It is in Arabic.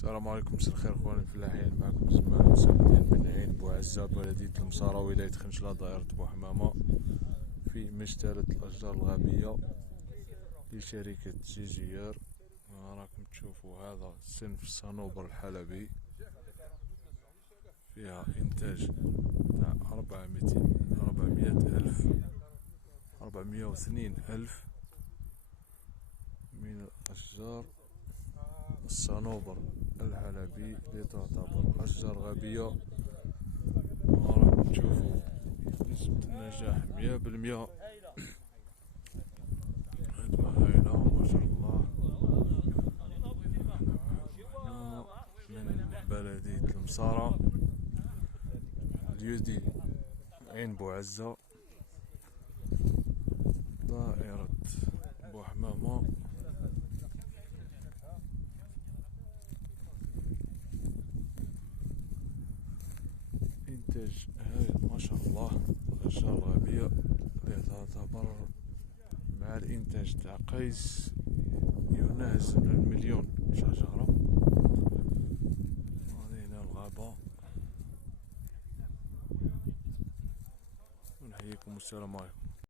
السلام عليكم، مساء الخير اخواني الفلاحين. معكم زمان مساكن بن عين بوعزة بلدية المصارى ولاية خنشلة دائرة بوحمامة في مشترى الأشجار الغابية لشركة جيجيار. راكم تشوفوا هذا صنف الصنوبر الحلبي، فيها إنتاج تاع 402,000 من الأشجار الصنوبر الحلبي اللي تعتبر أشجار غابية. وراكم تشوفوا نسبة النجاح 100%. خدمة هايلة ما شاء الله. من بلدية المصارى اليودي عين بوعزة دائرة بوحمامة. إنتاج هايل ما شاء الله. الأشجار الغابية اللي تعتبر مع الإنتاج تاع قيس يناهز 1,000,000 شجرة. هنا الغابة، ونحييكم والسلام عليكم.